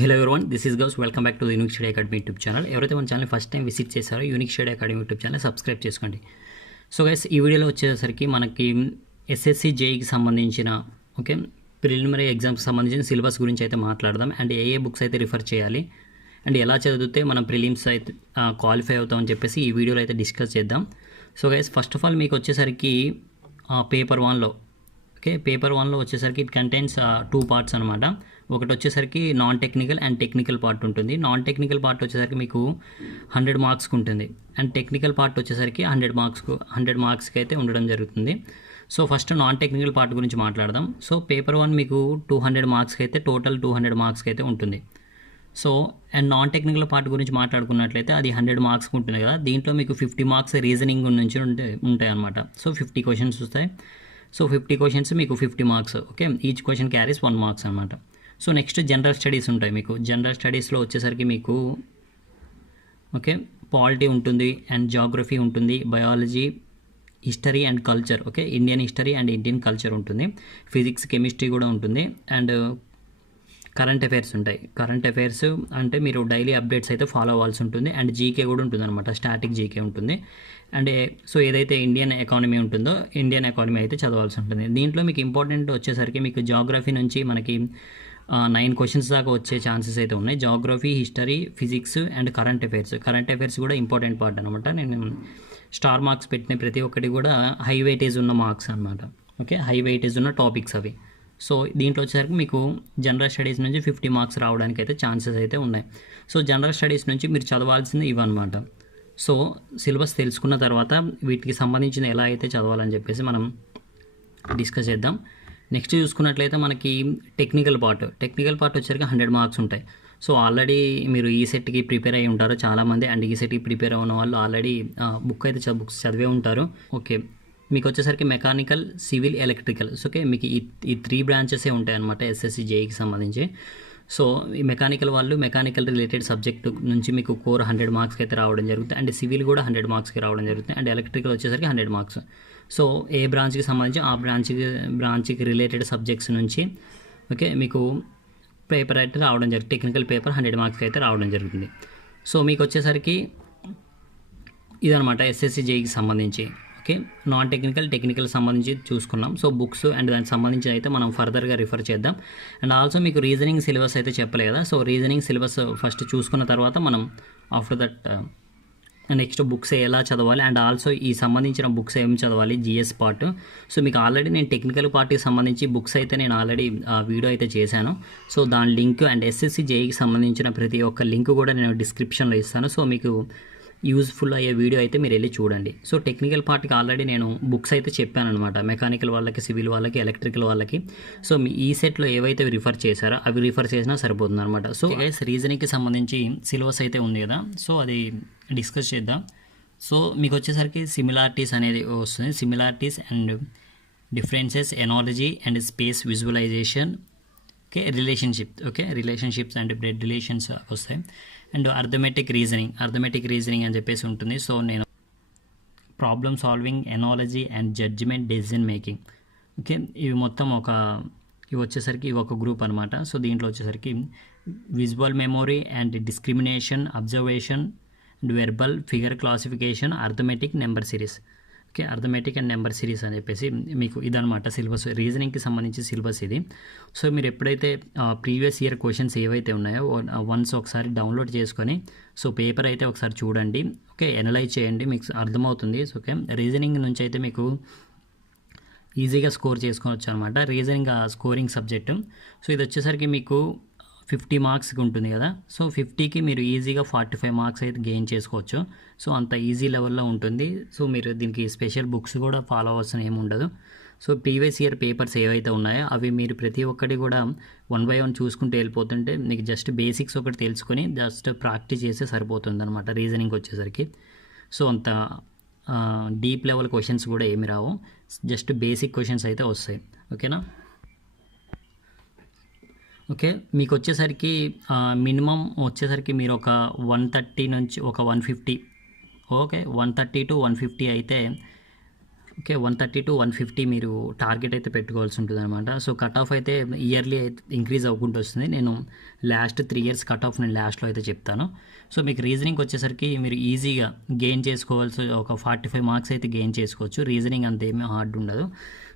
Hello everyone, this is Ghouse. Welcome back to the unique study academy YouTube channel. ఎవరైతే మన channel first time visit చేశారో unique study academy YouTube channel subscribe చేసుకోండి. So guys, ఈ వీడియోలో వచ్చేసరికి మనకి SSC జేఈకి సంబంధించిన ప్రిలిమినరీ ఎగ్జామ్స్కి సంబంధించిన సిలబస్ గురించి అయితే మాట్లాడదాం. అండ్ ఏ బుక్స్ అయితే రిఫర్ చేయాలి అండ్ ఎలా చదివితే మనం ప్రిలిమ్స్ అయితే క్వాలిఫై అవుతామని చెప్పేసి ఈ వీడియోలో అయితే డిస్కస్ చేద్దాం. So guys, first of all మీకు వచ్చేసరికి పేపర్ 1లో పేపర్ 1లో వచ్చేసరికి ఇట్ కంటైన్స్ 2 పార్ట్స్ అనమాట. ఒకటి వచ్చేసరికి non technical and technical part ఉంటుంది. నాన్ టెక్నికల్ పార్ట్ వచ్చేసరికి మీకు 100 మార్క్స్కి ఉంటుంది అండ్ టెక్నికల్ పార్ట్ వచ్చేసరికి 100 మార్క్స్కి అయితే ఉండడం జరుగుతుంది. So first non technical part గురించి మాట్లాడదాం. సో పేపర్ 1 మీకు 200 మార్క్స్కి అయితే టోటల్ 200 మార్క్స్కి అయితే ఉంటుంది. So and non technical part గురించి మాట్లాడుకున్నట్లయితే అది 100 మార్క్స్కి ఉంటుంది కదా. దీంట్లో మీకు 50 మార్క్స్ రీజనింగ్ నుంచి ఉంటాయి అనమాట. సో 50 క్వశ్చన్స్ వస్తాయి. సో 50 క్వశ్చన్స్ మీకు 50 marks. Each question carries 1 marks అనమాట. సో నెక్స్ట్ జనరల్ స్టడీస్ ఉంటాయి. మీకు జనరల్ స్టడీస్లో వచ్చేసరికి మీకు పాలిటీ ఉంటుంది అండ్ జాగ్రఫీ ఉంటుంది, biology, history and culture, Indian history and Indian culture ఉంటుంది, ఫిజిక్స్, కెమిస్ట్రీ కూడా ఉంటుంది అండ్ కరెంట్ అఫైర్స్ ఉంటాయి. కరెంట్ అఫైర్స్ అంటే మీరు డైలీ అప్డేట్స్ అయితే ఫాలో అవ్వాల్సి ఉంటుంది అండ్ జీకే కూడా ఉంటుంది అనమాట. స్టాటిక్ జీకే ఉంటుంది అండ్ సో ఏదైతే ఇండియన్ ఎకానమీ ఉంటుందో ఇండియన్ ఎకానమీ అయితే చదవాల్సి ఉంటుంది. దీంట్లో మీకు ఇంపార్టెంట్ వచ్చేసరికి మీకు జాగ్రఫీ నుంచి మనకి 9 క్వశ్చన్స్ దాకా వచ్చే ఛాన్సెస్ అయితే ఉన్నాయి. Geography, history, physics and current affairs. Current affairs కూడా ఇంపార్టెంట్ పార్ట్ అనమాట. నేను స్టార్ మార్క్స్ పెట్టిన ప్రతి ఒక్కటి కూడా హై వెయిటేజ్ ఉన్న మార్క్స్ అనమాట. హై వెయిటేజ్ ఉన్న టాపిక్స్ అవి. సో దీంట్లో వచ్చేసరికి మీకు జనరల్ స్టడీస్ నుంచి 50 మార్క్స్ రావడానికి అయితే ఛాన్సెస్ అయితే ఉన్నాయి. సో జనరల్ స్టడీస్ నుంచి మీరు చదవాల్సింది ఇవన్నమాట. సో సిలబస్ తెలుసుకున్న తర్వాత వీటికి సంబంధించిన ఎలా అయితే చదవాలని చెప్పేసి మనం డిస్కస్ చేద్దాం. నెక్స్ట్ చూసుకున్నట్లయితే మనకి టెక్నికల్ పార్ట్ వచ్చేసరికి 100 మార్క్స్ ఉంటాయి. సో ఆల్రెడీ మీరు ఈ సెట్కి ప్రిపేర్ అయ్యి ఉంటారు చాలామంది అండ్ ఈ సెట్కి ప్రిపేర్ అయిన వాళ్ళు ఆల్రెడీ బుక్స్ చదివే ఉంటారు. మీకు వచ్చేసరికి మెకానికల్, సివిల్, ఎలక్ట్రికల్. మీకు ఈ 3 బ్రాంచెసే ఉంటాయి అనమాట ఎస్ఎస్సి జేఈకి సంబంధించి. సో ఈ మెకానికల్ వాళ్ళు మెకానికల్ రిలేటెడ్ సబ్జెక్ట్ నుంచి మీకు కోర్ 100 మార్క్స్కి అయితే రావడం జరుగుతుంది అండ్ సివిల్ కూడా 100 మార్క్స్కి రావడం జరుగుతుంది అండ్ ఎలక్ట్రికల్ వచ్చేసరికి 100 మార్క్స్. సో ఏ బ్రాంచ్కి సంబంధించి ఆ బ్రాంచ్కి రిలేటెడ్ సబ్జెక్ట్స్ నుంచి మీకు పేపర్ అయితే రావడం జరుగుతుంది. టెక్నికల్ పేపర్ 100 మార్క్స్కి అయితే రావడం జరుగుతుంది. సో మీకు వచ్చేసరికి ఇదనమాట ఎస్ఎస్సి జేఈకి సంబంధించి. నాన్ టెక్నికల్ సంబంధించి చూసుకున్నాం. సో బుక్స్ అండ్ దానికి సంబంధించి అయితే మనం ఫర్దర్గా రిఫర్ చేద్దాం. అండ్ ఆల్సో మీకు రీజనింగ్ సిలబస్ అయితే చెప్పలే కదా. సో రీజనింగ్ సిలబస్ ఫస్ట్ చూసుకున్న తర్వాత మనం ఆఫ్టర్ దట్ నెక్స్ట్ బుక్స్ ఎలా చదవాలి అండ్ ఆల్సో ఈ సంబంధించిన బుక్స్ ఏం చదవాలి, జిఎస్ పార్ట్. సో మీకు ఆల్రెడీ నేను టెక్నికల్ పార్ట్కి సంబంధించి బుక్స్ అయితే నేను ఆల్రెడీ వీడియో అయితే చేశాను. సో దాని లింక్ అండ్ ఎస్ఎస్సి జేఈకి సంబంధించిన ప్రతి ఒక్క లింక్ కూడా నేను డిస్క్రిప్షన్లో ఇస్తాను. సో మీకు యూజ్ఫుల్ అయ్యే వీడియో అయితే మీరు వెళ్ళి చూడండి. సో టెక్నికల్ పార్ట్కి ఆల్రెడీ నేను బుక్స్ అయితే చెప్పాను అనమాట. మెకానికల్ వాళ్ళకి, సివిల్ వాళ్ళకి, ఎలక్ట్రికల్ వాళ్ళకి. సో మీ ఈ సెట్లో ఏవైతే రిఫర్ చేశారో అవి రిఫర్ చేసినా సరిపోతుంది అనమాట. సో గైస్, రీజనింగ్కి సంబంధించి సిలబస్ అయితే ఉంది కదా. సో అది డిస్కస్ చేద్దాం. సో మీకు వచ్చేసరికి సిమిలారిటీస్ అనేది వస్తుంది. Similarities and differences, analogy and space visualisation, relationships and blood relations వస్తాయి. అండ్ అర్థమెటిక్ రీజనింగ్ అని చెప్పేసి ఉంటుంది. సో నేను problem solving, analogy and judgement, decision making. ఇవి మొత్తం ఇవి వచ్చేసరికి ఇవి ఒక గ్రూప్ అనమాట. సో దీంట్లో వచ్చేసరికి visual memory and discrimination, observation and verbal, figure classification, arithmetic, number series. Arithmetic and number series అని చెప్పేసి మీకు ఇదనమాట సిలబస్. రీజనింగ్కి సంబంధించి సిలబస్ ఇది. సో మీరు ఎప్పుడైతే ప్రీవియస్ ఇయర్ క్వశ్చన్స్ ఏవైతే ఉన్నాయో వన్స్ ఒకసారి డౌన్లోడ్ చేసుకొని సో పేపర్ అయితే ఒకసారి చూడండి. ఎనలైజ్ చేయండి, మీకు అర్థమవుతుంది. రీజనింగ్ నుంచి అయితే మీకు ఈజీగా స్కోర్ చేసుకోవచ్చు అనమాట. Reasoning scoring subject. సో ఇది వచ్చేసరికి మీకు 50 మార్క్స్కి ఉంటుంది కదా. సో 50కి మీరు ఈజీగా 45 మార్క్స్ అయితే గెయిన్ చేసుకోవచ్చు. సో అంత ఈజీ లెవెల్లో ఉంటుంది. సో మీరు దీనికి స్పెషల్ బుక్స్ కూడా ఫాలో అవ్వాల్సిన ఏమి ఉండదు. సో ప్రీవియస్ ఇయర్ పేపర్స్ ఏవైతే ఉన్నాయో అవి మీరు ప్రతి ఒక్కటి కూడా 1 by 1 చూసుకుంటూ వెళ్ళిపోతుంటే మీకు జస్ట్ బేసిక్స్ ఒకటి తెలుసుకొని జస్ట్ ప్రాక్టీస్ చేస్తే సరిపోతుంది అనమాట రీజనింగ్ వచ్చేసరికి. సో అంత డీప్ లెవెల్ క్వశ్చన్స్ కూడా ఏమి రావు, జస్ట్ బేసిక్ క్వశ్చన్స్ అయితే వస్తాయి. ఓకేనా. మీకు వచ్చేసరికి మినిమం వచ్చేసరికి మీరు ఒక 130 నుంచి ఒక 150 130 to 150 అయితే ఓకే 130 to 150 మీరు టార్గెట్ అయితే పెట్టుకోవాల్సి ఉంటుంది అనమాట. సో కట్ ఆఫ్ అయితే ఇయర్లీ ఇంక్రీజ్ అవ్వకుంటూ వస్తుంది. నేను లాస్ట్ 3 ఇయర్స్ కట్ ఆఫ్ నేను లాస్ట్లో అయితే చెప్తాను. సో మీకు రీజనింగ్ వచ్చేసరికి మీరు ఈజీగా గెయిన్ చేసుకోవాల్సి ఒక 45 మార్క్స్ అయితే గెయిన్ చేసుకోవచ్చు. రీజనింగ్ అంతేమీ హార్డ్ ఉండదు.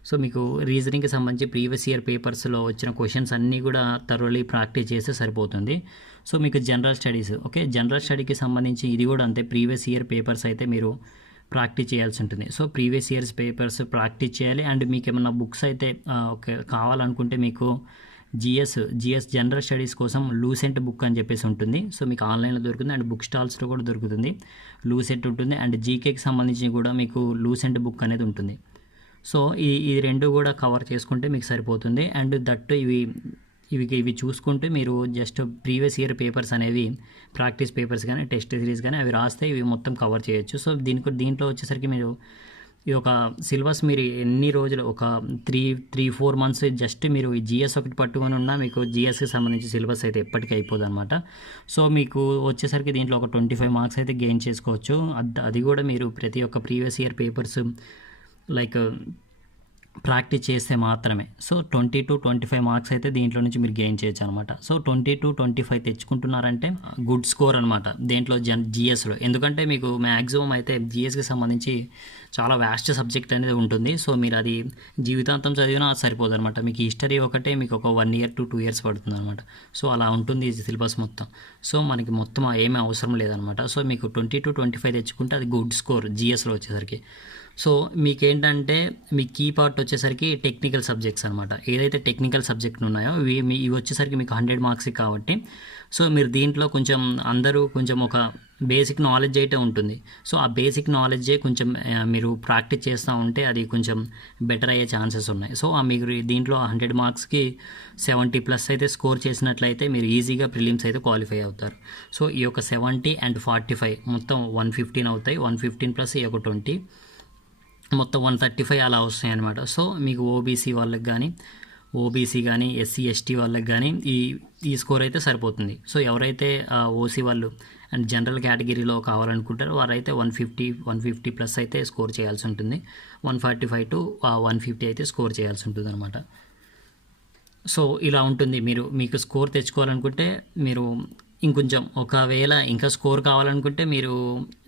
సో మీకు రీజనింగ్కి సంబంధించి ప్రీవియస్ ఇయర్ పేపర్స్లో వచ్చిన క్వశ్చన్స్ అన్నీ కూడా థరోలీ ప్రాక్టీస్ చేస్తే సరిపోతుంది. సో మీకు జనరల్ స్టడీస్, ఓకే జనరల్ స్టడీకి సంబంధించి ఇది కూడా అంతే. ప్రీవియస్ ఇయర్ పేపర్స్ అయితే మీరు ప్రాక్టీస్ చేయాల్సి ఉంటుంది. So previous years papers practice చేయాలి. అండ్ మీకు ఏమన్నా బుక్స్ అయితే ఓకే కావాలనుకుంటే మీకు జిఎస్ జనరల్ స్టడీస్ కోసం లూసెంట్ బుక్ అని చెప్పేసి ఉంటుంది. సో మీకు ఆన్లైన్లో దొరుకుతుంది అండ్ బుక్ స్టాల్స్లో కూడా దొరుకుతుంది. లూసెంట్ ఉంటుంది అండ్ జీకేకి సంబంధించి కూడా మీకు లూసెంట్ బుక్ అనేది ఉంటుంది. సో ఈ రెండు కూడా కవర్ చేసుకుంటే మీకు సరిపోతుంది. అండ్ దట్టు ఇవి చూసుకుంటే మీరు జస్ట్ ప్రీవియస్ ఇయర్ పేపర్స్ అనేవి ప్రాక్టీస్ పేపర్స్ కానీ టెస్ట్ సిరీస్ కానీ అవి రాస్తే ఇవి మొత్తం కవర్ చేయొచ్చు. సో దీంట్లో వచ్చేసరికి మీరు ఇది ఒక సిలబస్ మీరు ఎన్ని రోజులు ఒక 3-4 మంత్స్ జస్ట్ మీరు ఈ జిఎస్ ఒకటి పట్టుకొని ఉన్నా మీకు జిఎస్కి సంబంధించి సిలబస్ అయితే ఎప్పటికీ అయిపోదు అనమాట. సో మీకు వచ్చేసరికి దీంట్లో ఒక 25 మార్క్స్ అయితే గెయిన్ చేసుకోవచ్చు. అది కూడా మీరు ప్రతి ఒక్క previous year papers like practice చేస్తే మాత్రమే. సో 20 to 25 మార్క్స్ అయితే దీంట్లో నుంచి మీరు గెయిన్ చేయొచ్చు అనమాట. సో 20 to 25 తెచ్చుకుంటున్నారంటే గుడ్ స్కోర్ అనమాట దేంట్లో జిఎస్లో. ఎందుకంటే మీకు మ్యాక్సిమం అయితే జిఎస్కి సంబంధించి చాలా వ్యాస్ట్ సబ్జెక్ట్ అనేది ఉంటుంది. సో మీరు అది జీవితాంతం చదివినా అది సరిపోదు అనమాట. మీకు హిస్టరీ ఒకటే మీకు ఒక 1 year to 2 years పడుతుంది అనమాట. సో అలా ఉంటుంది ఈ సిలబస్ మొత్తం. సో మనకి మొత్తం ఏమీ అవసరం లేదనమాట. సో మీకు 20 to 25 తెచ్చుకుంటే అది గుడ్ స్కోర్ జిఎస్లో వచ్చేసరికి. సో మీకేంటంటే మీ కీ పార్ట్ వచ్చేసరికి టెక్నికల్ సబ్జెక్ట్స్ అనమాట. ఏదైతే టెక్నికల్ సబ్జెక్టులు ఉన్నాయో ఇవి వచ్చేసరికి మీకు 100 మార్క్స్ కాబట్టి సో మీరు దీంట్లో కొంచెం అందరూ కొంచెం ఒక బేసిక్ నాలెడ్జ్ అయితే ఉంటుంది. సో ఆ బేసిక్ నాలెడ్జే కొంచెం మీరు ప్రాక్టీస్ చేస్తూ ఉంటే అది కొంచెం బెటర్ అయ్యే ఛాన్సెస్ ఉన్నాయి. సో మీకు దీంట్లో 100 మార్క్స్కి 70+ అయితే స్కోర్ చేసినట్లయితే మీరు ఈజీగా ప్రిలిమ్స్ అయితే క్వాలిఫై అవుతారు. సో ఈ యొక్క 70 and 45 మొత్తం 115 అవుతాయి. 115 ప్లస్ ఈ యొక్క 20 మొత్తం 135 అలా వస్తాయి అనమాట. సో మీకు ఓబీసీ వాళ్ళకి కానీ ఎస్సీ ఎస్టీ వాళ్ళకి కానీ ఈ స్కోర్ అయితే సరిపోతుంది. సో ఎవరైతే ఓసీ వాళ్ళు అండ్ జనరల్ కేటగిరీలో కావాలనుకుంటారో వారైతే 150+ అయితే స్కోర్ చేయాల్సి ఉంటుంది. 145 to 150 అయితే స్కోర్ చేయాల్సి ఉంటుంది అనమాట. సో ఇలా ఉంటుంది. మీకు స్కోర్ తెచ్చుకోవాలనుకుంటే మీరు ఇంకొంచెం ఒకవేళ ఇంకా స్కోర్ కావాలనుకుంటే మీరు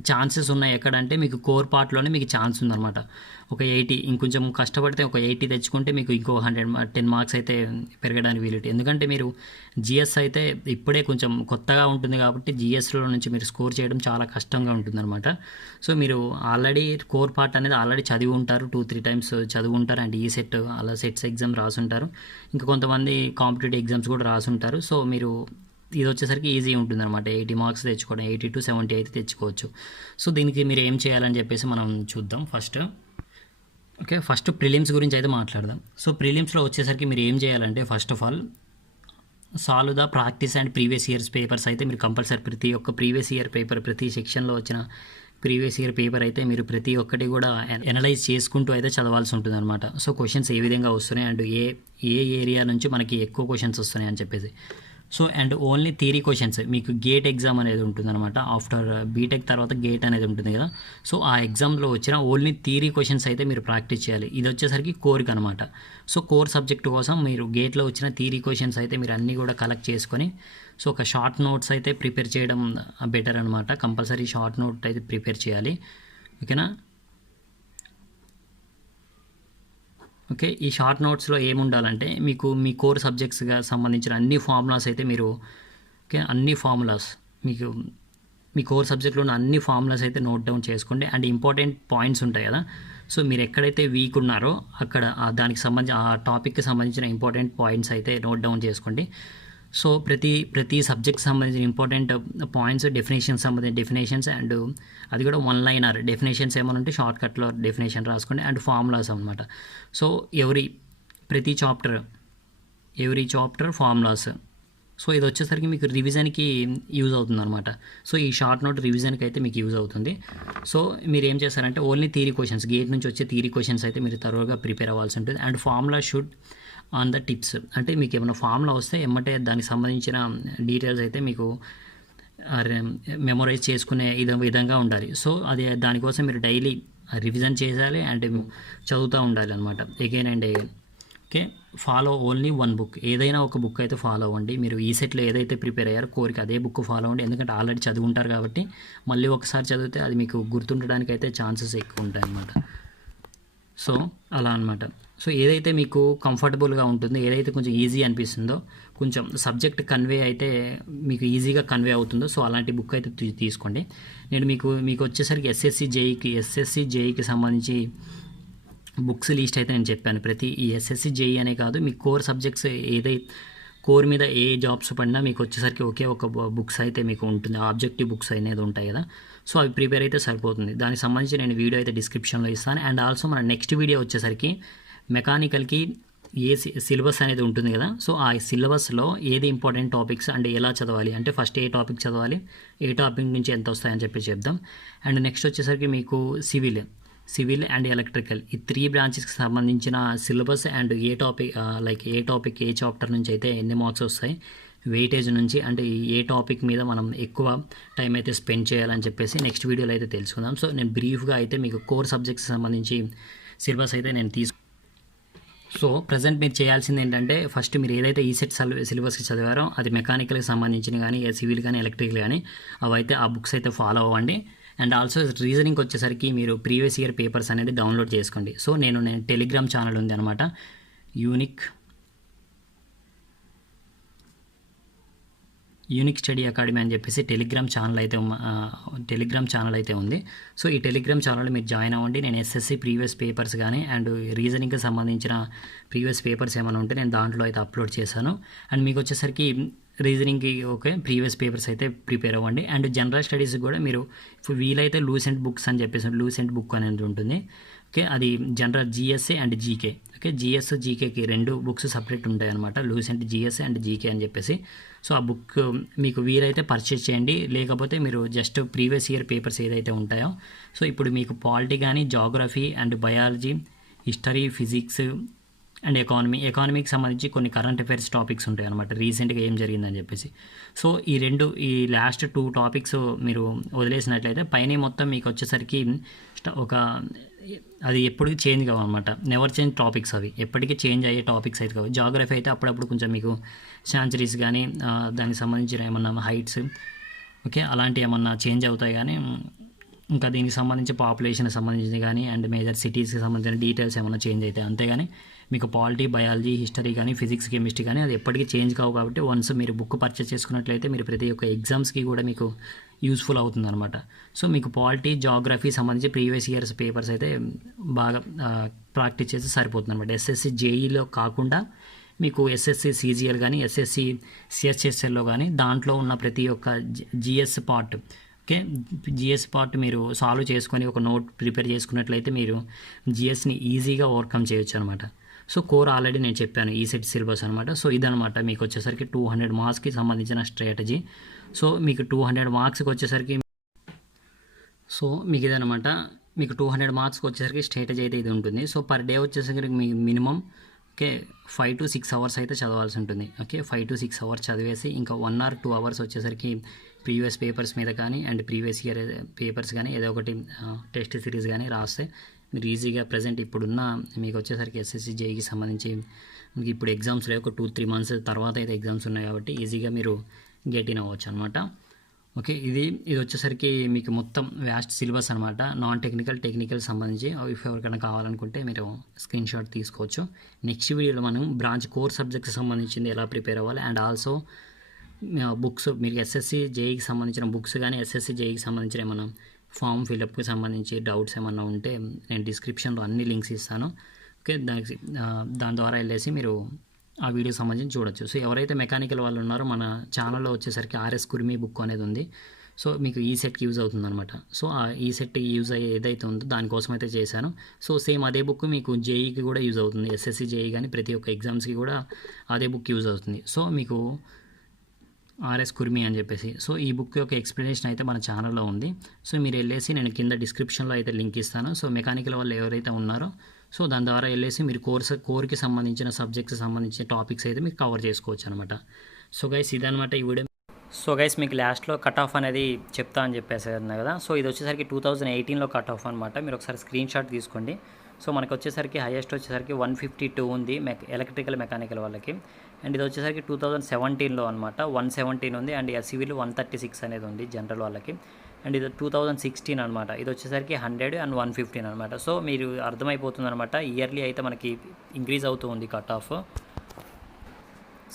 ఛాన్సెస్ ఉన్నాయి ఎక్కడంటే మీకు కోర్ పార్ట్లోనే మీకు ఛాన్స్ ఉందన్నమాట. ఒక 80 ఇంకొంచెం కష్టపడితే ఒక 80 తెచ్చుకుంటే మీకు ఇంకో 10 మార్క్స్ అయితే పెరగడానికి వీలుంటుంది. ఎందుకంటే మీరు జిఎస్ అయితే ఇప్పుడే కొంచెం కొత్తగా ఉంటుంది కాబట్టి జిఎస్లో నుంచి మీరు స్కోర్ చేయడం చాలా కష్టంగా ఉంటుందన్నమాట. సో మీరు ఆల్రెడీ కోర్ పార్ట్ అనేది ఆల్రెడీ చదివి ఉంటారు, 2-3 times చదివి ఉంటారు అండ్ ఈ సెట్ అలా సెట్స్ ఎగ్జామ్ రాసుంటారు. ఇంకా కొంతమంది కాంపిటేటివ్ ఎగ్జామ్స్ కూడా రాసుంటారు. సో మీరు ఇది వచ్చేసరికి ఈజీ ఉంటుంది అనమాట. 80 మార్క్స్ తెచ్చుకోవడం 80 to 70 అయితే తెచ్చుకోవచ్చు. సో దీనికి మీరు ఏం చేయాలని చెప్పేసి మనం చూద్దాం. ఫస్ట్ ప్రిలిమ్స్ గురించి అయితే మాట్లాడదాం. సో ప్రిలిమ్స్లో వచ్చేసరికి మీరు ఏం చేయాలంటే first of all solve the practice and previous years papers అయితే మీరు కంపల్సరీ ప్రతి ఒక్క ప్రీవియస్ ఇయర్ పేపర్ ప్రతి సెక్షన్లో వచ్చిన ప్రీవియస్ ఇయర్ పేపర్ అయితే మీరు ప్రతి ఒక్కటి కూడా అనలైజ్ చేసుకుంటూ అయితే చదవాల్సి ఉంటుంది అనమాట. సో క్వశ్చన్స్ ఏ విధంగా వస్తున్నాయి అండ్ ఏ ఏరియా నుంచి మనకి ఎక్కువ క్వశ్చన్స్ వస్తున్నాయి అని చెప్పేసి. So and only theory questions మీకు గేట్ ఎగ్జామ్ అనేది ఉంటుందన్నమాట. ఆఫ్టర్ బీటెక్ తర్వాత గేట్ అనేది ఉంటుంది కదా. సో ఆ ఎగ్జామ్లో వచ్చిన ఓన్లీ థియరీ క్వశ్చన్స్ అయితే మీరు ప్రాక్టీస్ చేయాలి. ఇది వచ్చేసరికి కోర్కి అనమాట. సో కోర్ సబ్జెక్ట్ కోసం మీరు గేట్లో వచ్చిన థియరీ క్వశ్చన్స్ అయితే మీరు అన్నీ కూడా కలెక్ట్ చేసుకొని సో ఒక షార్ట్ నోట్స్ అయితే ప్రిపేర్ చేయడం బెటర్ అనమాట. కంపల్సరీ షార్ట్ నోట్ అయితే ప్రిపేర్ చేయాలి. ఓకేనా. ఓకే, ఈ షార్ట్ నోట్స్లో ఏముండాలంటే మీకు మీ కోర్ సబ్జెక్ట్స్గా సంబంధించిన అన్ని ఫార్ములాస్ అయితే మీరు అన్ని ఫార్ములాస్ మీకు మీ కోర్ సబ్జెక్ట్లో ఉన్న అన్ని ఫార్ములాస్ అయితే నోట్ డౌన్ చేసుకోండి. అండ్ ఇంపార్టెంట్ పాయింట్స్ ఉంటాయి కదా. సో మీరు ఎక్కడైతే వీక్ ఉన్నారో అక్కడ దానికి సంబంధించి ఆ టాపిక్కి సంబంధించిన ఇంపార్టెంట్ పాయింట్స్ అయితే నోట్ డౌన్ చేసుకోండి. సో ప్రతి సబ్జెక్ట్ సంబంధించిన ఇంపార్టెంట్ పాయింట్స్ డెఫినేషన్స్ అండ్ అది కూడా 1-liner డెఫినేషన్స్ ఏమైనా ఉంటే షార్ట్ కట్లో డెఫినేషన్ రాసుకోండి అండ్ ఫార్ములాస్ అనమాట. సో ప్రతి చాప్టర్ ఫార్ములాస్. సో ఇది వచ్చేసరికి మీకు రివిజన్కి యూజ్ అవుతుంది అనమాట. సో ఈ షార్ట్ నోట్ రివిజన్కి అయితే మీకు యూజ్ అవుతుంది. సో మీరు ఏం చేస్తారంటే ఓన్లీ థియరీ క్వశ్చన్స్ గేట్ నుంచి వచ్చే థియరీ క్వశ్చన్స్ అయితే మీరు తరోగా ప్రిపేర్ అవ్వాల్సి ఉంటుంది. And formula should on the tips అంటే మీకు ఏమైనా ఫార్ములా వస్తే ఎమ్మటే దానికి సంబంధించిన డీటెయిల్స్ అయితే మీకు మెమొరైజ్ చేసుకునే విధంగా ఉండాలి. సో దానికోసం మీరు డైలీ రివిజన్ చేయాలి అండ్ చదువుతూ ఉండాలి అనమాట again and again. Okay, follow only one book, ఏదైనా ఒక బుక్ అయితే ఫాలో అవ్వండి. మీరు ఈ సెట్లో ఏదైతే ప్రిపేర్ అయ్యారో కోర్కి అదే బుక్ ఫాలో అవ్వండి, ఎందుకంటే ఆల్రెడీ చదువుంటారు కాబట్టి మళ్ళీ ఒకసారి చదివితే అది మీకు గుర్తుండడానికి అయితే ఛాన్సెస్ ఎక్కువ ఉంటాయి అన్నమాట. సో అలా అనమాట. సో ఏదైతే మీకు కంఫర్టబుల్గా ఉంటుందో, ఏదైతే కొంచెం ఈజీ అనిపిస్తుందో, కొంచెం సబ్జెక్ట్ కన్వే అయితే మీకు ఈజీగా కన్వే అవుతుందో, సో అలాంటి బుక్ అయితే తీసుకోండి. నేను మీకు వచ్చేసరికి ఎస్ఎస్సి జేఈకి సంబంధించి బుక్స్ లిస్ట్ అయితే నేను చెప్పాను. ప్రతి ఈ ఎస్ఎస్సి జేఈ అనే కాదు, మీ కోర్ సబ్జెక్ట్స్ కోర్ మీద ఏ జాబ్స్ పడినా మీకు వచ్చేసరికి ఒకే ఒక బుక్స్ అయితే మీకు ఉంటుంది, ఆబ్జెక్టివ్ బుక్స్ అనేది ఉంటాయి కదా. సో అవి ప్రిపేర్ అయితే సరిపోతుంది. దానికి సంబంధించి నేను వీడియో అయితే డిస్క్రిప్షన్లో ఇస్తాను. అండ్ ఆల్సో మన నెక్స్ట్ వీడియో వచ్చేసరికి మెకానికల్కి ఏ సిలబస్ అనేది ఉంటుంది కదా, సో ఆ సిలబస్లో ఏది ఇంపార్టెంట్ టాపిక్స్ అండ్ ఎలా చదవాలి, అంటే ఫస్ట్ ఏ టాపిక్ చదవాలి, ఏ టాపిక్ నుంచి ఎంత వస్తాయని చెప్పి చెప్దాం. అండ్ నెక్స్ట్ వచ్చేసరికి మీకు సివిల్ అండ్ ఎలక్ట్రికల్, ఈ 3 బ్రాంచెస్కి సంబంధించిన syllabus and A topic A chapter నుంచి అయితే ఎన్ని మార్క్స్ వస్తాయి, వెయిటేజ్ నుంచి, అంటే ఏ టాపిక్ మీద మనం ఎక్కువ టైం అయితే స్పెండ్ చేయాలని చెప్పేసి నెక్స్ట్ వీడియోలో అయితే తెలుసుకుందాం. సో నేను బ్రీఫ్గా అయితే మీకు కోర్ సబ్జెక్ట్స్ సంబంధించి సిలబస్ అయితే నేను సో ప్రజెంట్ మీరు చేయాల్సింది ఏంటంటే, ఫస్ట్ మీరు ఏదైతే ఈసెట్ సిలబస్కి చదివారో అది మెకానికల్కి సంబంధించిన కానీ, సివిల్ కానీ, ఎలక్ట్రికల్ కానీ, అవైతే ఆ బుక్స్ అయితే ఫాలో అవ్వండి. అండ్ ఆల్సో రీజనింగ్ వచ్చేసరికి మీరు ప్రీవియస్ ఇయర్ పేపర్స్ అనేది డౌన్లోడ్ చేసుకోండి. సో నేను టెలిగ్రామ్ ఛానల్ ఉంది అనమాట, యూనిక్ స్టడీ అకాడమీ అని చెప్పేసి టెలిగ్రామ్ ఛానల్ అయితే ఉంది. సో ఈ టెలిగ్రామ్ ఛానల్ మీరు జాయిన్ అవ్వండి. నేను ఎస్ఎస్సి ప్రీవియస్ పేపర్స్ కానీ అండ్ రీజనింగ్కి సంబంధించిన ప్రీవియస్ పేపర్స్ ఏమైనా ఉంటే నేను దాంట్లో అయితే అప్లోడ్ చేశాను. అండ్ మీకు వచ్చేసరికి రీజనింగ్కి ప్రీవియస్ పేపర్స్ అయితే ప్రిపేర్ అవ్వండి. అండ్ జనరల్ స్టడీస్కి కూడా మీరు వీలైతే లూసెంట్ బుక్స్ అని చెప్పేసి లూసెంట్ బుక్ అనేది ఉంటుంది. ఓకే, అది general GS and GK. Okay, GS జీకేకి 2 బుక్స్ సపరేట్ ఉంటాయి అనమాట, లూసెంట్ జిఎస్ఏ అండ్ జీకే అని చెప్పేసి. సో ఆ బుక్ మీకు వీలైతే పర్చేస్ చేయండి, లేకపోతే మీరు జస్ట్ ప్రీవియస్ ఇయర్ పేపర్స్ ఏదైతే ఉంటాయో, సో ఇప్పుడు మీకు పాలిటీ కానీ, geography and biology, history, physics and ఎకానమీకి సంబంధించి కొన్ని కరెంట్ అఫైర్స్ టాపిక్స్ ఉంటాయి అనమాట, రీసెంట్గా ఏం జరిగిందని చెప్పేసి. సో ఈ లాస్ట్ 2 టాపిక్స్ మీరు వదిలేసినట్లయితే పైన మొత్తం మీకు వచ్చేసరికి అది ఎప్పటికీ చేంజ్ కావన్నమాట, నెవర్ చేంజ్ టాపిక్స్, అవి ఎప్పటికీ చేంజ్ అయ్యే టాపిక్స్ అయితే కావు. జాగ్రఫీ అయితే అప్పుడప్పుడు కొంచెం మీకు శాంచరీస్ కానీ దానికి సంబంధించిన ఏమన్నా హైట్స్, ఓకే, అలాంటివి ఏమన్నా చేంజ్ అవుతాయి. కానీ ఇంకా దీనికి సంబంధించి పాపులేషన్కి సంబంధించి కానీ అండ్ మేజర్ సిటీస్కి సంబంధించిన డీటెయిల్స్ ఏమైనా చేంజ్ అవుతాయి, అంతేగాని మీకు పాలిటీ, బయాలజీ, హిస్టరీ కానీ, ఫిజిక్స్, కెమిస్ట్రీ కానీ అది ఎప్పటికీ చేంజ్ కావు. కాబట్టి వన్స్ మీరు బుక్ పర్చేస్ చేసుకున్నట్లయితే మీరు ప్రతి ఒక్క ఎగ్జామ్స్కి కూడా మీకు యూస్ఫుల్ అవుతుంది అనమాట. సో మీకు పాలిటీ, జాగ్రఫీ సంబంధించి ప్రీవియస్ ఇయర్స్ పేపర్స్ అయితే బాగా ప్రాక్టీస్ చేస్తే సరిపోతుంది అనమాట. ఎస్ఎస్సి జేఈలో కాకుండా మీకు ఎస్ఎస్సి సిజిఎల్ కానీ, ఎస్ఎస్సి సిహెచ్ఎస్ఎల్లో కానీ దాంట్లో ఉన్న ప్రతి ఒక్క GS part, okay, GS part మీరు సాల్వ్ చేసుకొని ఒక నోట్ ప్రిపేర్ చేసుకున్నట్లయితే మీరు జిఎస్ని ఈజీగా ఓవర్కమ్ చేయొచ్చు అనమాట. సో కోర్ ఆల్రెడీ నేను చెప్పాను, ఈ సెట్ సిలబస్ అనమాట. సో ఇదనమాట మీకు వచ్చేసరికి 200 మార్క్స్కి సంబంధించిన స్ట్రాటజీ. సో మీకు 200 మార్క్స్కి వచ్చేసరికి ఇదనమాట, మీకు 200 మార్క్స్కి వచ్చేసరికి స్ట్రాటజీ అయితే ఇది ఉంటుంది. సో పర్ డే వచ్చేసరికి మీకు మినిమం 5 to 6 అవర్స్ అయితే చదవాల్సి ఉంటుంది. ఓకే, 5 to 6 అవర్స్ చదివేసి ఇంకా 1 or 2 అవర్స్ వచ్చేసరికి ప్రీవియస్ పేపర్స్ మీద కానీ అండ్ ప్రీవియస్ ఇయర్ పేపర్స్ కానీ ఏదో ఒకటి టెస్ట్ సిరీస్ కానీ రాస్తే మీరు ఈజీగా ప్రజెంట్ ఇప్పుడున్న మీకు వచ్చేసరికి ఎస్ఎస్సి జేఈకి సంబంధించి మీకు ఇప్పుడు ఎగ్జామ్స్ లేవు, ఒక 2-3 months తర్వాత అయితే ఎగ్జామ్స్ ఉన్నాయి కాబట్టి ఈజీగా మీరు గెట్ ఇన్ అవ్వచ్చు అనమాట. ఓకే, ఇది వచ్చేసరికి మీకు మొత్తం వ్యాస్ట్ సిలబస్ అనమాట, నాన్ టెక్నికల్ సంబంధించి. ఇఫ్ ఎవరికైనా కావాలనుకుంటే మీరు స్క్రీన్ షాట్ తీసుకోవచ్చు. నెక్స్ట్ వీడియోలో మనం బ్రాంచ్ కోర్ సబ్జెక్ట్కి సంబంధించింది ఎలా ప్రిపేర్ అవ్వాలి అండ్ ఆల్సో బుక్స్, మీరు ఎస్ఎస్సి జేఈకి సంబంధించిన బుక్స్ కానీ ఎస్ఎస్సి జేఈకి సంబంధించిన ఏమన్నా ఫామ్ ఫిలప్కి సంబంధించి డౌట్స్ ఏమన్నా ఉంటే నేను డిస్క్రిప్షన్లో అన్ని లింక్స్ ఇస్తాను. ఓకే, దాని ద్వారా వెళ్ళేసి మీరు ఆ వీడియోకి సంబంధించి చూడొచ్చు. సో ఎవరైతే మెకానికల్ వాళ్ళు ఉన్నారో మన ఛానల్లో వచ్చేసరికి ఆర్ఎస్ కుర్మీ బుక్ అనేది ఉంది. సో మీకు ఈ సెట్కి యూజ్ అవుతుంది అనమాట. సో ఆ ఈ సెట్ యూజ్ అయ్యే ఏదైతే ఉందో దానికోసం అయితే చేశాను. సో సేమ్ అదే బుక్ మీకు జేఈకి కూడా యూజ్ అవుతుంది, ఎస్ఎస్సి జేఈ కానీ ప్రతి ఒక్క ఎగ్జామ్స్కి కూడా అదే బుక్ యూజ్ అవుతుంది. సో మీకు ఆర్ఎస్ కుర్మీ అని చెప్పేసి, సో ఈ బుక్ యొక్క ఎక్స్ప్లెనేషన్ అయితే మన ఛానల్లో ఉంది. సో మీరు వెళ్ళేసి నేను కింద డిస్క్రిప్షన్లో అయితే లింక్ ఇస్తాను. సో మెకానికల్ వాళ్ళు ఎవరైతే ఉన్నారో సో దాని ద్వారా వెళ్ళేసి మీరు కోర్కి సంబంధించిన సబ్జెక్ట్స్ సంబంధించిన టాపిక్స్ అయితే మీరు కవర్ చేసుకోవచ్చు అనమాట. సో గైస్ ఇదనమాట ఈ వీడియో. సో గైస్ మీకు లాస్ట్లో కట్ ఆఫ్ అనేది చెప్తా అని చెప్పేసి కదా. సో ఇది వచ్చేసరికి 2018లో కట్ ఆఫ్ అనమాట. మీరు ఒకసారి స్క్రీన్ షాట్ తీసుకోండి. సో మనకు వచ్చేసరికి హైయెస్ట్ వచ్చేసరికి 152 ఉంది ఎలక్ట్రికల్ మెకానికల్ వాళ్ళకి. అండ్ ఇది వచ్చేసరికి 2017లో అనమాట 117 ఉంది. అండ్ సివిల్ 136 అనేది ఉంది జనరల్ వాళ్ళకి. అండ్ ఇది 2016 అనమాట. ఇది వచ్చేసరికి 100 అండ్ 115 అనమాట. సో మీరు అర్థమైపోతుంది అనమాట, ఇయర్లీ అయితే మనకి ఇంక్రీజ్ అవుతూ ఉంది కట్ ఆఫ్.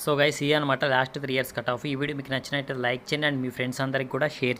సో గైస్, అనమాట లాస్ట్ 3 ఇయర్స్ కట్ ఆఫ్. ఈ వీడియో మీకు నచ్చినట్టు లైక్ చేయండి అండ్ మీ ఫ్రెండ్స్ అందరికి కూడా షేర్ చేయండి.